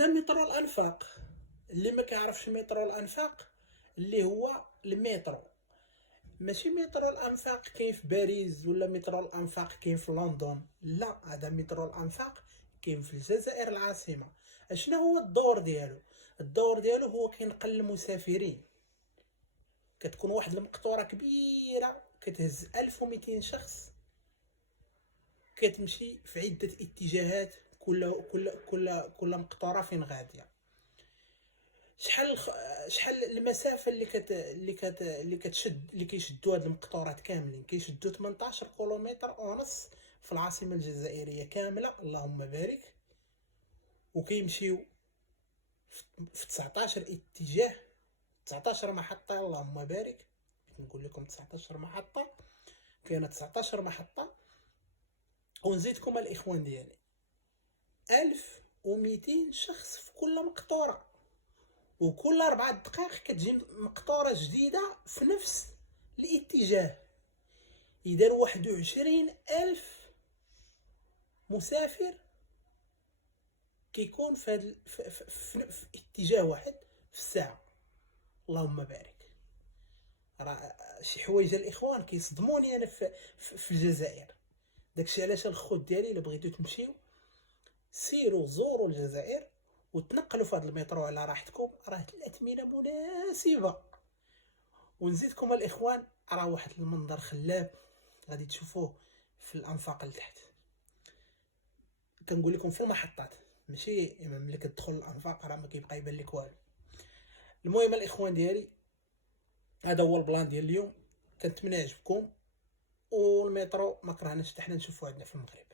هذا مترو الانفاق. اللي ما كيعرفش مترو الانفاق اللي هو المترو، ماشي مترو الانفاق كاين في باريس ولا مترو الانفاق كاين في لندن، لا، هذا مترو الانفاق كاين في الجزائر العاصمه. اشنا هو الدور ديالو؟ الدور ديالو هو كينقل المسافرين. كتكون واحد المقطوره كبيره كتهز 1200 شخص، كتمشي في عده اتجاهات، كل مقطوره فين غاديه. شحال المسافه اللي كيشدوا هاد المقطورات كاملين؟ كيشدوا 18 كيلومتر ونص في العاصمه الجزائريه كامله، اللهم بارك. وكيمشيو في 19 اتجاه، 19 محطه، اللهم بارك. نقول لكم 19 محطه، كاينه 19 محطه. ونزيدكم الاخوان ديالي 1200 شخص في كل مقطوره، وكل 4 دقائق كتجي مقطوره جديده في نفس الاتجاه. اذا 21,000 مسافر كيكون في اتجاه واحد في الساعه، اللهم بارك. راه شي حوايج الاخوان كيصدموني انا في الجزائر. داكشي علاش الخوت ديالي الا بغيتو تمشيو سيروا زوروا الجزائر وتنقلوا في هذا المترو على راحتكم، راه الاثمنه مناسبه. ونزيدكم الاخوان، راه واحد المنظر خلاب غادي تشوفوه في الانفاق لتحت. كنقول لكم في المحطات، ماشي ملي كتدخل الانفاق راه ما كيبقى يبان لك والو. المهم الاخوان ديالي، هذا هو البلان ديال اليوم. كنتمنى يعجبكم، والمترو ما كرهناش حتى حنا نشوفوه عندنا في المغرب.